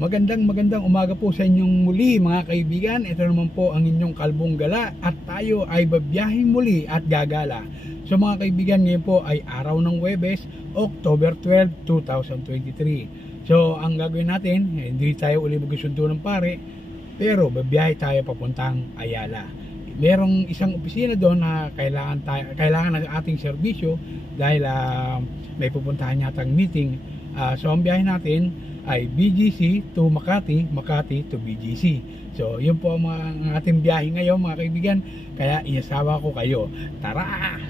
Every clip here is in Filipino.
Magandang umaga po sa inyong muli mga kaibigan. Ito naman po ang inyong Kalbong Gala at tayo ay babiyahing muli at gagala. So mga kaibigan, ngayon po ay araw ng Huwebes, October 12, 2023. So ang gagawin natin, hindi tayo uli magsundo ng pare, pero babiyahe tayo papuntang Ayala. Merong isang opisina doon na kailangan ng ating serbisyo dahil may pupuntahan yatang meeting. So ang biyahe natin ay BGC to Makati, Makati to BGC. So yun po ang ating biyahe ngayon mga kaibigan, kaya inasawa ko kayo. Tara!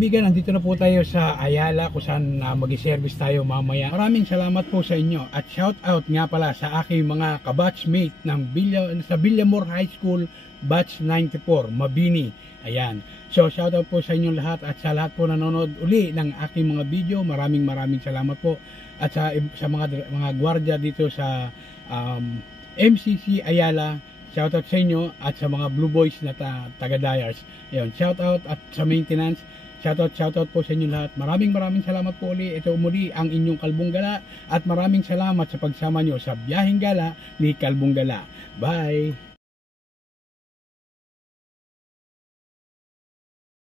kaibigan, nandito na po tayo sa Ayala kung saan mag-service tayo mamaya. Maraming salamat po sa inyo at shout out nga pala sa aking mga kabatchmate ng sa Villamor High School Batch 94, Mabini. Ayan. So shout out po sa inyong lahat at sa lahat po nanonood uli ng aking mga video. Maraming salamat po. At sa mga gwardiya dito sa MCC Ayala, shoutout sa inyo at sa mga Blue Boys na taga-Dyers. Ayun, shoutout at sa maintenance, shoutout po sa inyo lahat. Maraming salamat po uli. Ito muli ang inyong Kalbong Gala at maraming salamat sa pagsama nyo sa biyaheng gala ni Kalbong Gala. Bye!